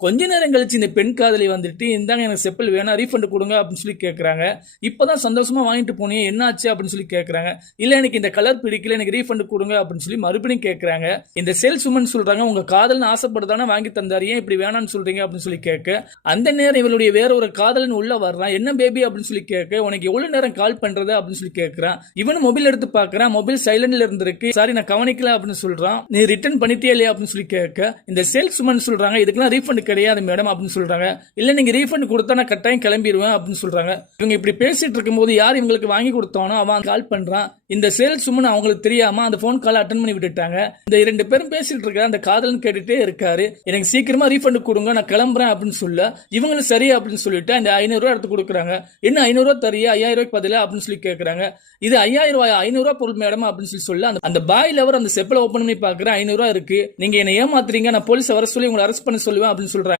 கொஞ்ச நேரம் கழிச்சு இந்த பெண் காதலி வந்துட்டு, இந்தாங்க எனக்கு செப்பல் வேணாம், ரீஃபண்ட் குடுங்க அப்படின்னு சொல்லி கேட்கறாங்க. இப்பதான் சந்தோஷமா வாங்கிட்டு போனீங்க, என்ன ஆச்சு அப்படின்னு சொல்லி கேட்கறாங்க. இல்ல எனக்கு இந்த கலர் பிடிக்கல, எனக்கு ரீஃபண்ட் குடுங்க அப்படின்னு சொல்லி மறுபடியும் கேட்கறாங்க. இந்த சேல்ஸ் உமன் சொல்றாங்க, உங்க காதல்னு ஆசைப்படுதானே வாங்கி தந்தாரு, ஏன் இப்படி வேணாம்னு சொல்றீங்க அப்படின்னு சொல்லி கேட்க, அந்த நேரம் இவளுடைய வேற ஒரு காதலன் உள்ள வர்றான். என்ன பேபி அப்படின்னு சொல்லி கேட்க, உனக்கு எவ்வளவு நேரம் கால் பண்றது அப்படின்னு சொல்லி கேட்கறான். இவனு மொபைல் எடுத்து பாக்குறான், மொபைல் சைலண்ட்ல இருந்திருக்கு. சாரி நான் கவனிக்கல அப்படின்னு சொல்றான். நீ ரிட்டர்ன் பண்ணிட்டே இல்லையா அப்படின்னு சொல்லி கேட்க, இந்த சேல்ஸ் உமன் சொல்றாங்க, இதுக்கெல்லாம் ரீஃபண்ட் கிடையாது மேடம் அப்படின்னு சொல்றாங்க. இல்ல நீங்க ரீஃபண்ட் கொடுத்தா நான் கட்டாயம் கிளம்பிடுவேன் அப்படின்னு சொல்றாங்க. இவங்க இப்படி பேசிட்டு இருக்கும்போது யார் இவங்களுக்கு வாங்கி கொடுத்தானோ அவன் கால் பண்றான். இந்த சேல்ஸ் உமன் அவங்களுக்கு தெரியாம அந்த போன் கால் அட்டன் பண்ணி விட்டுட்டாங்க. இந்த 2 பேரும் பேசிட்டு இருக்க அந்த காதலன் கேட்டுட்டே இருக்காரு, எனக்கு சீக்கிரமா ரீஃபண்ட் கொடுங்க நான் கிளம்புறேன் அப்படின்னு சொல்ல, இவங்களும் சரி அப்படின்னு சொல்லிட்டு அந்த 500 ரூபாய் எடுத்து கொடுக்குறாங்க. என்ன 500 ரூபாய் தரியா, 5000 ரூபாய்க்கு பதிலா அப்படின்னு சொல்லி கேட்கறாங்க. இது 5000 ரூபாய், 500 ரூபாய் பொருள் மேடம் அப்படின்னு சொல்ல, அந்த பாய் லவர் அந்த செப்பலை ஓபன் பண்ணி பாக்குறேன், 500 ரூபாய் இருக்கு, நீங்க என்ன ஏமாத்துறீங்க, நான் போலீஸ் வர சொல்லி உங்களை அரெஸ்ட் பண்ண சொல்லுவேன் அப்படின்னு